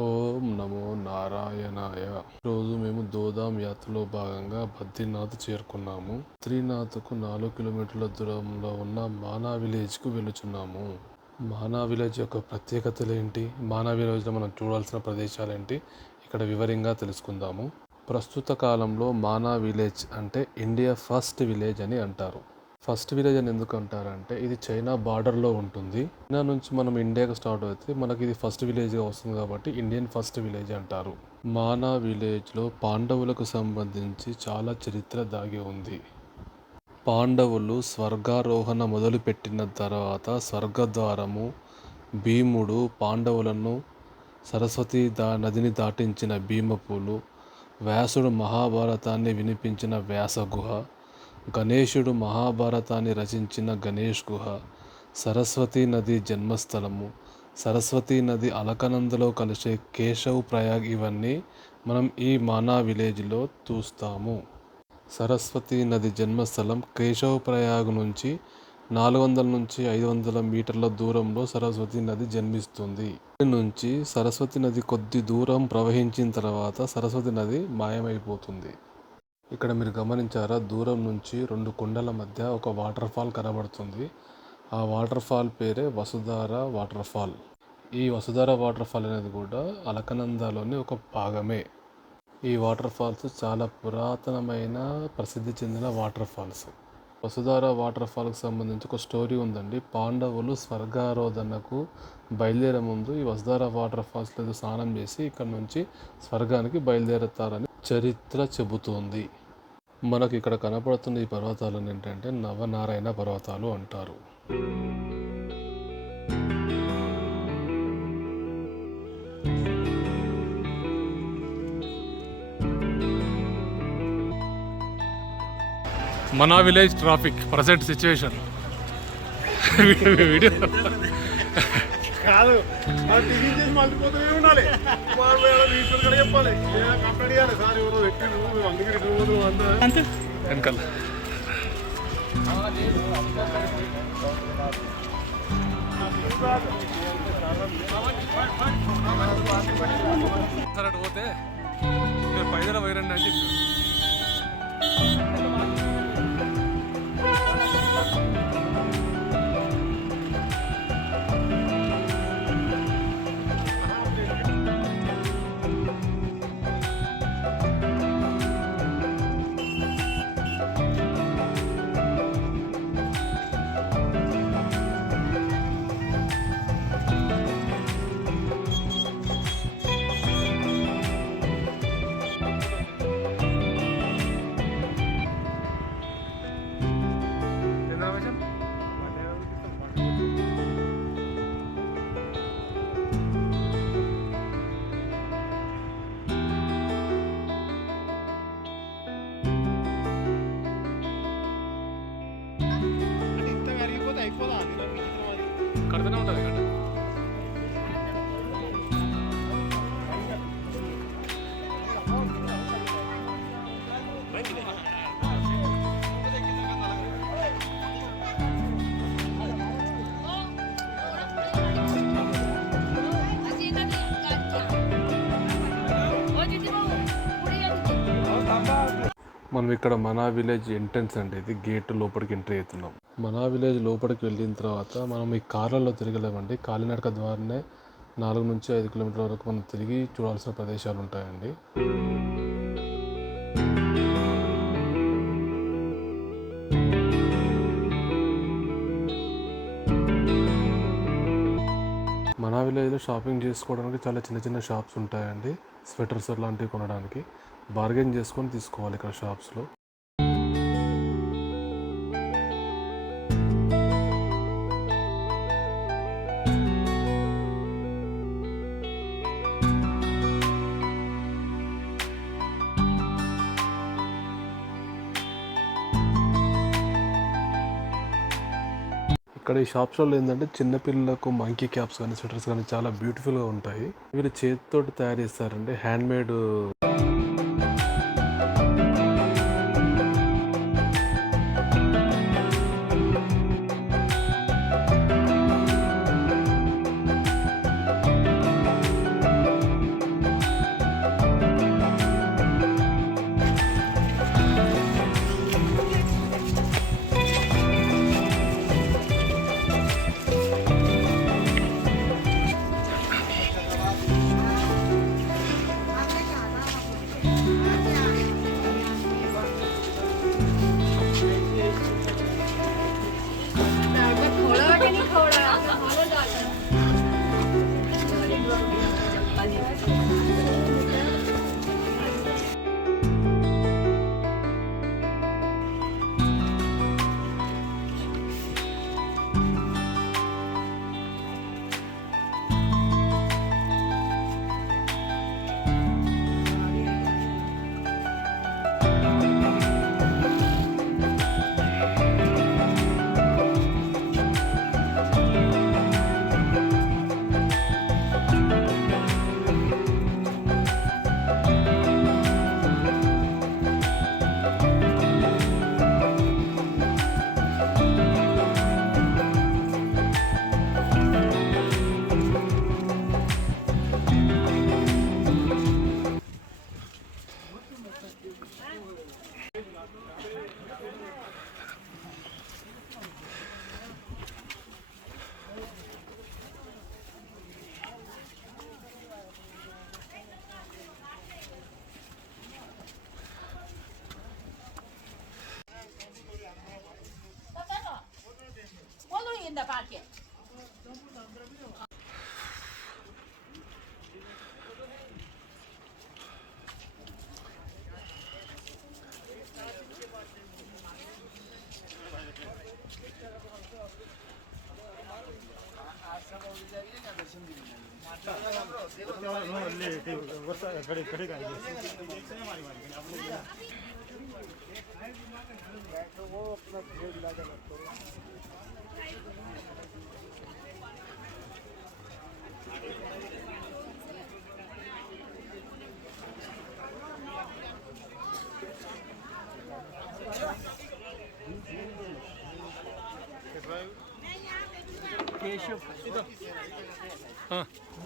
ఓం నమో నారాయణాయ. రోజు మేము దోదాం యాత్రలో భాగంగా బద్రీనాథ్ చేరుకున్నాము. బద్రీనాథ్కు 4 కిలోమీటర్ల దూరంలో ఉన్న మానా విలేజ్కు వెళుచున్నాము. మానా విలేజ్ యొక్క ప్రత్యేకతలు ఏంటి, మానా విలేజ్లో మనం చూడాల్సిన ప్రదేశాలు ఏంటి, ఇక్కడ వివరంగా తెలుసుకుందాము. ప్రస్తుత కాలంలో మానా విలేజ్ అంటే ఇండియా ఫస్ట్ విలేజ్ అని అంటారు. ఫస్ట్ విలేజ్ అని ఎందుకు అంటారంటే ఇది చైనా బార్డర్లో ఉంటుంది. చైనా నుంచి మనం ఇండియాకి స్టార్ట్ అయితే మనకి ఇది ఫస్ట్ విలేజ్గా వస్తుంది కాబట్టి ఇండియన్ ఫస్ట్ విలేజ్ అంటారు. మానా విలేజ్లో పాండవులకు సంబంధించి చాలా చరిత్ర దాగి ఉంది. పాండవులు స్వర్గారోహణ మొదలుపెట్టిన తర్వాత స్వర్గద్వారము భీముడు పాండవులను సరస్వతి నదిని దాటించిన భీమపులు, వ్యాసుడు మహాభారతాన్ని వినిపించిన వ్యాసగుహ, గణేశుడు మహాభారతాన్ని రచించిన గణేష్ గుహ, సరస్వతీ నది జన్మస్థలము, సరస్వతీ నది అలకనందలో కలిసే కేశవ్ ప్రయాగ్ ఇవన్నీ మనం ఈ మానా విలేజ్లో చూస్తాము. సరస్వతీ నది జన్మస్థలం కేశవ్ ప్రయాగ్ నుంచి 400 నుంచి 500 మీటర్ల దూరంలో సరస్వతీ నది జన్మిస్తుంది. ఇక్కడి నుంచి సరస్వతి నది కొద్ది దూరం ప్రవహించిన తర్వాత సరస్వతి నది మాయమైపోతుంది. ఇక్కడ మీరు గమనించారా, దూరం నుంచి 2 కొండల మధ్య ఒక వాటర్ ఫాల్ కనబడుతుంది. ఆ వాటర్ ఫాల్ పేరే వసుధార వాటర్ ఫాల్. ఈ వసుధార వాటర్ ఫాల్ అనేది కూడా అలకనందాలోని ఒక భాగమే. ఈ వాటర్ ఫాల్స్ చాలా పురాతనమైన ప్రసిద్ధి చెందిన వాటర్ ఫాల్స్. వసుధార వాటర్ ఫాల్కి సంబంధించి ఒక స్టోరీ ఉందండి. పాండవులు స్వర్గారోధనకు బయలుదేరే ముందు ఈ వసుధార వాటర్ ఫాల్స్లో స్నానం చేసి ఇక్కడ నుంచి స్వర్గానికి బయలుదేరతారని చరిత్ర చెబుతోంది. మనకి ఇక్కడ కనపడుతున్న ఈ పర్వతాలను ఏంటంటే నవనారాయణ పర్వతాలు అంటారు. మనా village traffic present situation video కాదు టిఫిన్ చేసి మళ్ళీపోతూనే ఉండాలి. కూడా చెప్పాలి కంప్లైంట్ చేయాలి. సార్ ఎవరో పెట్టిండు అందుకే అంతా వెనకాల సరే అటు పోతే మీరు పైదల వైరండి అని చెప్పి కడుతూనే ఉంటుంది గడ్డ. మనం ఇక్కడ మనా విలేజ్ ఎంట్రన్స్ అండి, ఇది గేట్ లోపలికి ఎంట్రీ అవుతున్నాం. మనా విలేజ్ లోపలికి వెళ్ళిన తర్వాత మనం ఈ కార్లలో తిరగలేమండి, కాలినడక ద్వారానే 4 నుంచి 5 కిలోమీటర్ల వరకు మనం తిరిగి చూడాల్సిన ప్రదేశాలు ఉంటాయండి. మనా విలేజ్లో షాపింగ్ చేసుకోవడానికి చాలా చిన్న చిన్న షాప్స్ ఉంటాయండి. స్వెటర్స్ లాంటివి కొనడానికి బార్గెన్ చేసుకొని తీసుకోవాలి ఇక్కడ షాప్స్లో. ఇక్కడ ఈ షాప్స్లో ఏంటంటే చిన్నపిల్లలకు మంకీ క్యాప్స్ కానీ స్వెటర్స్ కానీ చాలా బ్యూటిఫుల్గా ఉంటాయి. వీళ్ళు చేతితోటి తయారు చేస్తారండి, హ్యాండ్మేడ్.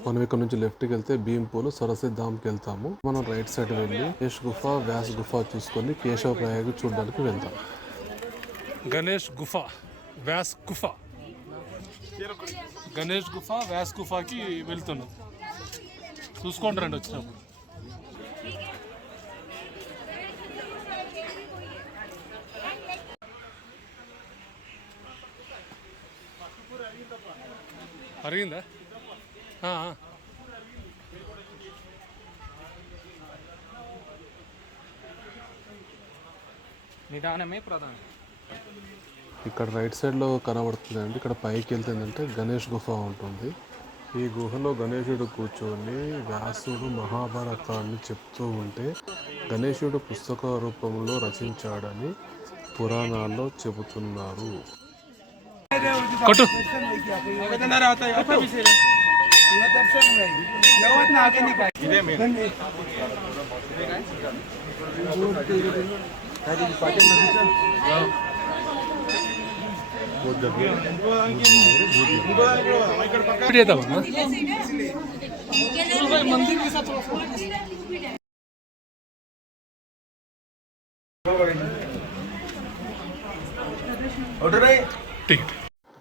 మనం ఇక్కడ నుంచి లెఫ్ట్కి వెళ్తే భీంపూలు సరస్వతి వెళ్తాము. మనం రైట్ సైడ్ వెళ్ళి గణేష్ గుఫా, వ్యాస్ గుఫా చూసుకొని కేశవ ప్రయాగ్ చూడడానికి వెళ్తాం. గణేష్ గుఫా, వ్యాస్ గుఫా, గణేష్ గుఫా, వ్యాస్ గుఫాకి వెళ్తున్నాం. చూసుకోండి రండి వచ్చినప్పుడు. అరిగిందా? నిదానమే ప్రధానం. ఇక్కడ రైట్ సైడ్లో కనబడుతుంది అండి. ఇక్కడ పైకి వెళ్తే ఏంటంటే గణేష్ గుఫ ఉంటుంది. ఈ గుహలో గణేశుడు కూర్చొని వ్యాసుడు మహాభారతాన్ని చెప్తూ ఉంటే గణేశుడు పుస్తక రూపంలో రచించాడని పురాణాల్లో చెబుతున్నారు. కొట్టు. చేద్దామన్నా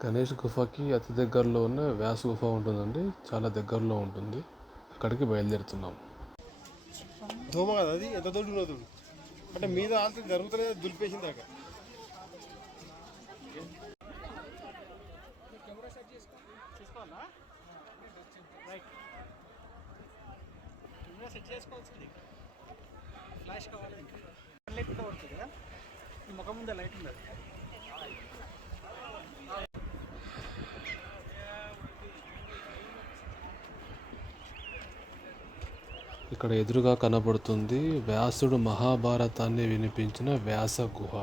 గణేష్ గుఫకి అతి దగ్గరలో ఉన్న వ్యాస్ గుఫ ఉంటుందండి. చాలా దగ్గరలో ఉంటుంది. అక్కడికి బయలుదేరుతున్నాం. దోమ కదా అది, ఎంత దొడ్డు ఉన్నది అంటే మీద ఆల్రెడీ జరుగుతలేదు, దులిపేసిన దాకా. ఫ్లాష్ కావాలి, లైట్ పడుతుంది కదా, ఈ ముఖం ముందే లైట్ ఉండదు. ఇక్కడ ఎదురుగా కనబడుతుంది వ్యాసుడు మహాభారతాన్ని వినిపించిన వ్యాస గుహ.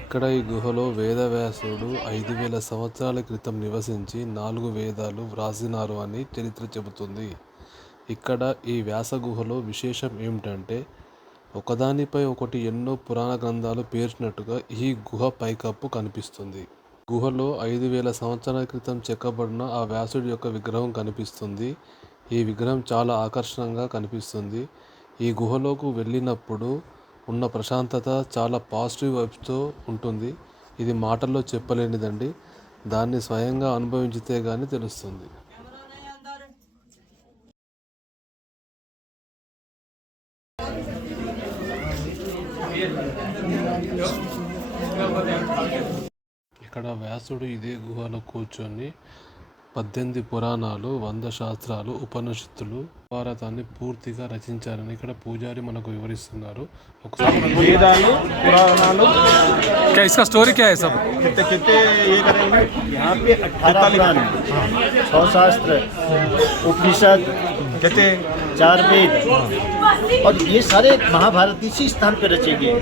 ఇక్కడ ఈ గుహలో వేదవ్యాసుడు 5000 సంవత్సరాల క్రితం నివసించి 4 వేదాలు వ్రాసినారు అని చరిత్ర చెబుతుంది. ఇక్కడ ఈ వ్యాస గుహలో విశేషం ఏమిటంటే ఒకదానిపై ఒకటి ఎన్నో పురాణ గ్రంథాలు పేర్చినట్టుగా ఈ గుహ పైకప్పు కనిపిస్తుంది. గుహలో 5000 సంవత్సరాల క్రితం చెక్కబడిన ఆ వ్యాసుడి యొక్క విగ్రహం కనిపిస్తుంది. ఈ విగ్రహం చాలా ఆకర్షణంగా కనిపిస్తుంది. ఈ గుహలోకి వెళ్ళినప్పుడు ఉన్న ప్రశాంతత చాలా పాజిటివ్ వైబ్స్తో ఉంటుంది. ఇది మాటల్లో చెప్పలేనిదండి. దాన్ని స్వయంగా అనుభవించితే కానీ తెలుస్తుంది. ఇక్కడ వ్యాసుడు ఇదే గుహలో కూర్చొని 18 పురాణాలు, 100 శాస్త్రాలు, ఉపనిషత్తులు, భారతాన్ని పూర్తిగా రచించారని ఇక్కడ పూజారి మనకు వివరిస్తున్నారు. ఒకసారి వేదాలు, పురాణాలు, क्या इसका स्टोरी क्या है सब? कितने कितने ये करेंगे यहाँ पे 18 पुराण, 6 शास्त्र, उपनिषद, कितने 4 वेद और ये सारे महाभारत इसी स्थान पर रचे गए।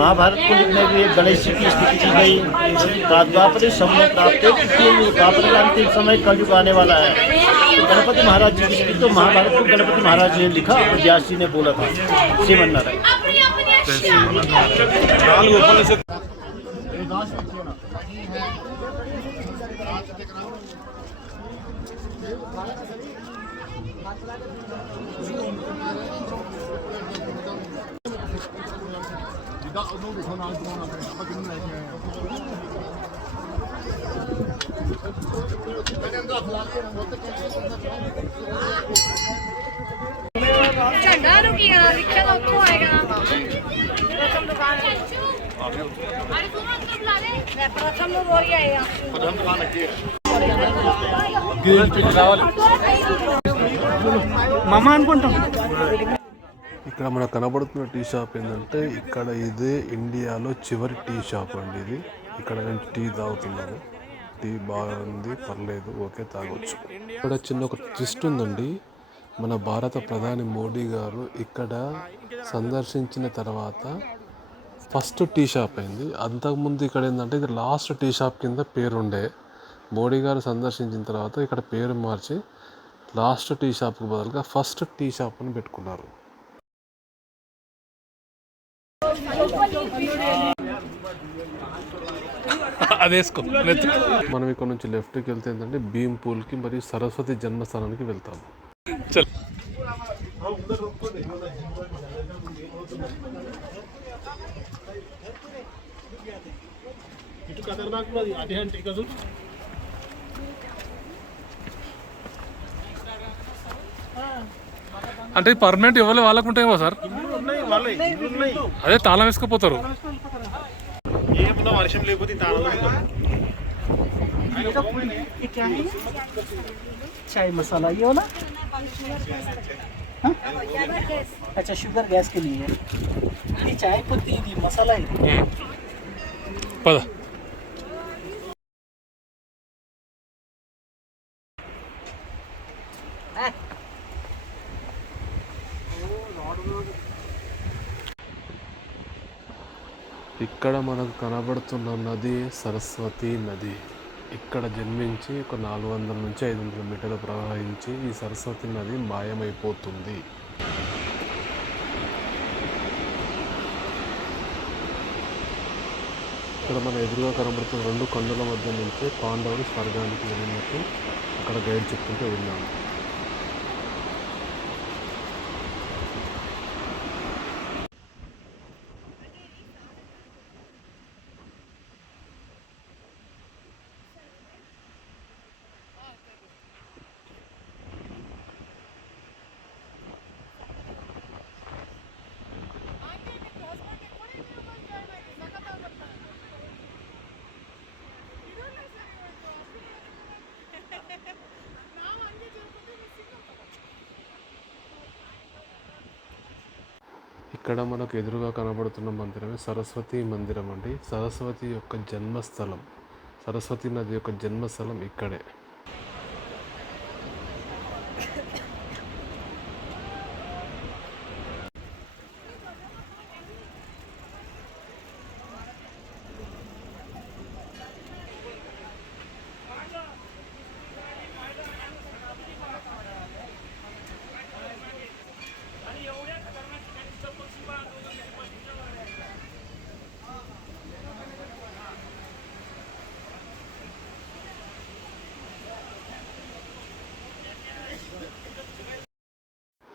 महाभारत को लिखने के लिए गणेश जी की स्तुति की गई। द्वापर समय प्राप्त द्वापर का अंतिम समय कलयुग आने वाला है। तो गणपति महाराज जी की तो महाभारत को गणपति महाराज जी ने लिखा और व्यास जी ने बोला था। श्रीमन्नारायण झंडा रुकी रिक्शा तो उत्थों आएगा ना। మామ అనుకుంటాం. ఇక్కడ మనకు కనబడుతున్న టీ షాప్ ఏంటంటే ఇక్కడ ఇదే ఇండియాలో చివరి టీ షాప్ అండి ఇది. ఇక్కడ నేను టీ తాగుతున్నాను. టీ బాగుంది, పర్లేదు, ఓకే, తాగొచ్చు. ఇక్కడ చిన్న ఒక ట్విస్ట్ ఉందండి. మన భారత ప్రధాని మోడీ గారు ఇక్కడ సందర్శించిన తర్వాత ఫస్ట్ టీ షాప్ అయింది. అంతకుముందు ఇక్కడ ఏంటంటే ఇది లాస్ట్ టీ షాప్ కింద పేరుండే. మోడీ గారు సందర్శించిన తర్వాత ఇక్కడ పేరు మార్చి లాస్ట్ టీ షాప్కి బదులుగా ఫస్ట్ టీ షాప్ అని పెట్టుకున్నారు. అదేసుకో. మనం ఇక్కడ నుంచి లెఫ్ట్కి వెళ్తే ఏంటంటే భీమ్ పూల్కి మరియు సరస్వతి జన్మస్థానానికి వెళ్తాము. చల్. ఇటు ఖతర్నాక్ ఉన్నది అదే అంటే కదా. అంటే పర్మనెంట్ ఇవ్వలే వాళ్ళకు ఉంటాయేమో సార్. ఉన్నాయి వాళ్ళే ఉన్నాయి. అదే తాళం వేసుకుపోతారు. ఏమన్నా వర్షం లేకపోతే ये क्या है? चाय मसाला ये वाला? हाँ? अच्छा, शुगर गैस के लिए ये चाय पत्ती ఇది మసాలా ఇది. పద. ఇక్కడ మనకు కనబడుతున్న నది సరస్వతి నది. ఇక్కడ జన్మించి ఒక 400 నుంచి 500 మీటర్లు ప్రవహించి ఈ సరస్వతి నది మాయమైపోతుంది. ఇక్కడ మన ఎదురుగా కనబడుతున్న 2 కొండల మధ్య నుంచి పాండవులు స్వర్గానికి వెళ్ళినట్టు అక్కడ గైడ్ చెప్తుంటే విన్నాను. ఇక్కడ మనకు ఎదురుగా కనబడుతున్న మందిరమే సరస్వతి మందిరం అండి. సరస్వతి యొక్క జన్మస్థలం, సరస్వతి నది యొక్క జన్మస్థలం ఇక్కడే.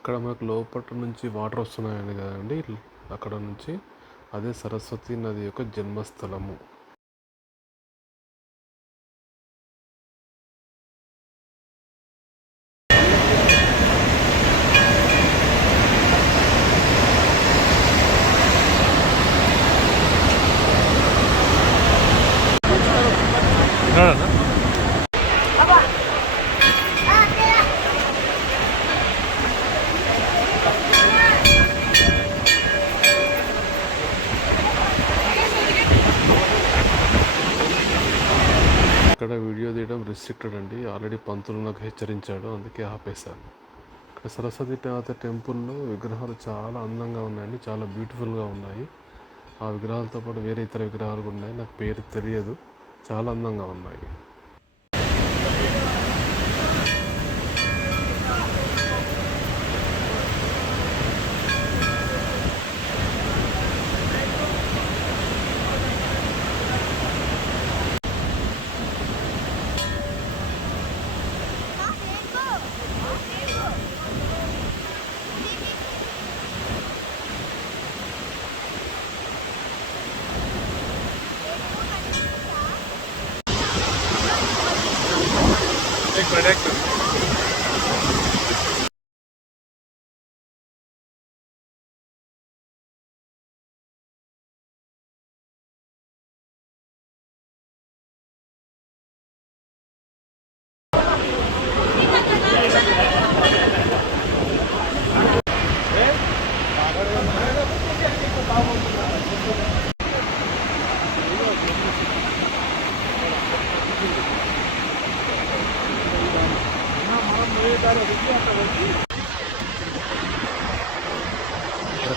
ఇక్కడ మనకు లోపల నుంచి వాటర్ వస్తున్నాయని కదండి, అక్కడ నుంచి అదే సరస్వతి నది యొక్క జన్మస్థలము. ఇక్కడ వీడియో తీయడం రిస్ట్రిక్టెడ్ అండి. ఆల్రెడీ పంతులు నాకు హెచ్చరించాడు, అందుకే ఆపేశాను. ఇక్కడ సరస్వతి మాత టెంపుల్లో విగ్రహాలు చాలా అందంగా ఉన్నాయండి, చాలా బ్యూటిఫుల్గా ఉన్నాయి. ఆ విగ్రహాలతో పాటు వేరే ఇతర విగ్రహాలు కూడా ఉన్నాయి, నాకు పేరు తెలియదు, చాలా అందంగా ఉన్నాయి.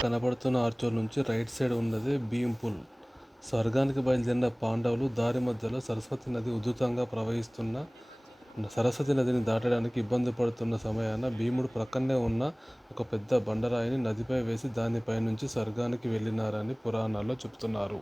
కనబడుతున్న ఆర్చర్ నుంచి రైట్ సైడ్ ఉన్నదే భీమ్ పుల్. స్వర్గానికి బయలుదేరిన పాండవులు దారి మధ్యలో సరస్వతి నది ఉధృతంగా ప్రవహిస్తున్న సరస్వతి నదిని దాటడానికి ఇబ్బంది పడుతున్న సమయాన భీముడు ప్రక్కనే ఉన్న ఒక పెద్ద బండరాయిని నదిపై వేసి దానిపై నుంచి స్వర్గానికి వెళ్ళినారని పురాణాల్లో చెబుతున్నారు.